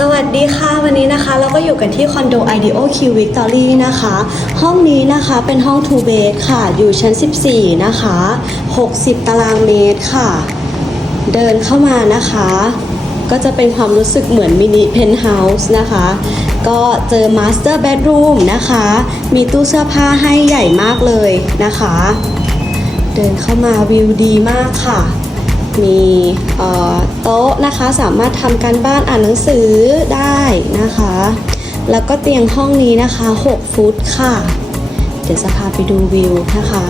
สวัสดีค่ะวันนี้นะคะ เราก็อยู่กันที่คอนโด IDEO Q Victory นะคะ ห้องนี้นะคะเป็นห้อง2 bed ค่ะ อยู่ชั้น 14 นะคะ 60 ตารางเมตรค่ะ เดินเข้ามานะคะ ก็จะเป็นความรู้สึกเหมือนมินิเพนท์เฮาส์นะคะ ก็เจอมาสเตอร์เบดรูมนะคะ มีตู้เสื้อผ้าให้ใหญ่มากเลยนะคะ เดินเข้ามาวิวดีมากค่ะ มีโต๊ะนะคะสามารถทำการบ้านอ่านหนังสือได้นะคะ แล้วก็เตียงห้องนี้นะคะ 6 ฟุตค่ะ เดี๋ยวจะพาไปดูวิวนะคะ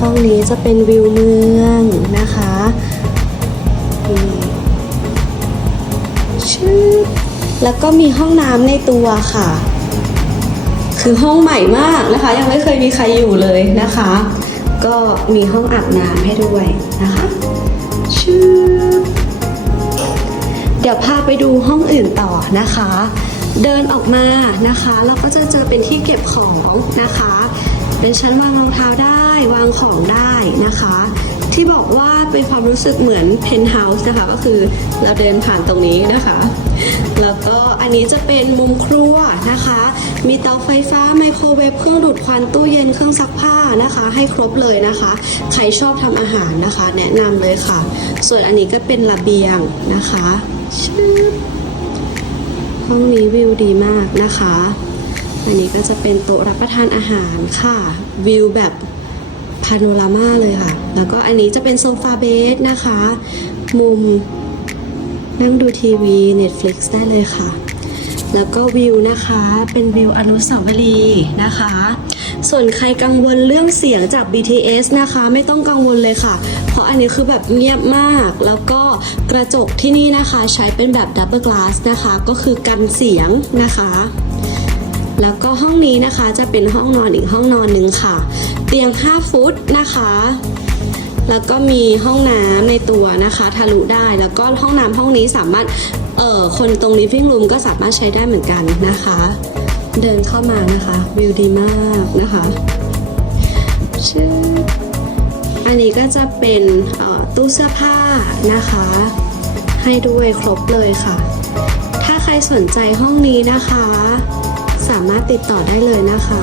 ห้องนี้จะเป็นวิวเมืองนะคะชื่อแล้วก็มีห้องน้ำในตัวค่ะ คือห้องใหม่มากนะคะ ยังไม่เคยมีใครอยู่เลยนะคะ ก็มีห้องอาบน้ำให้ด้วยนะคะชื่อเดี๋ยวพาไปดูห้องอื่นต่อนะคะ เดินออกมานะคะเราก็จะเจอเป็นที่เก็บของนะคะ เป็นชั้นวางรองเท้าได้วางของได้นะคะ ที่บอกว่าเป็นความรู้สึกเหมือนเพนท์เฮาส์นะคะ ก็คือเราเดินผ่านตรงนี้นะคะ แล้วก็อันนี้จะเป็นมุมครัวนะคะ มีเตาไฟฟ้าไมโครเวฟเครื่องดูดควันตู้เย็นเครื่องซักผ้านะคะ ให้ครบเลยนะคะ ใครชอบทำอาหารนะคะ แนะนำเลยค่ะ ส่วนอันนี้ก็เป็นระเบียงนะคะห้องนี้วิวดีมากนะคะ อันนี้ก็จะเป็นโต๊ะรับประทานอาหารค่ะ วิวแบบ พาโนรามาเลยค่ะ แล้วก็อันนี้จะเป็นโซฟาเบสนะคะ มุมนั่งดูทีวี Netflix ได้เลยค่ะ แล้วก็วิวนะคะ เป็นวิวอนุสาวรีย์นะคะ ส่วนใครกังวลเรื่องเสียงจาก BTS นะคะ ไม่ต้องกังวลเลยค่ะ เพราะอันนี้คือแบบเงียบมาก แล้วก็กระจกที่นี่นะคะใช้เป็นแบบ Double Glass นะคะ ก็คือกันเสียงนะคะ แล้วก็ห้องนี้นะคะจะเป็นห้องนอนอีกห้องนอนหนึ่งค่ะ ตียง 5 ฟุตนะคะ แล้วก็มีห้องน้ำในตัวนะคะทะลุได้ แล้วก็ห้องน้ำห้องนี้สามารถ เอ่อ คนตรง living room ก็สามารถใช้ได้เหมือนกันนะคะ เดินเข้ามานะคะ วิวดีมากนะคะชื่ออันนี้ก็จะเป็นเอ่อตู้เสื้อผ้านะคะ ให้ด้วยครบเลยค่ะ ถ้าใครสนใจห้องนี้นะคะ สามารถติดต่อได้เลยนะคะ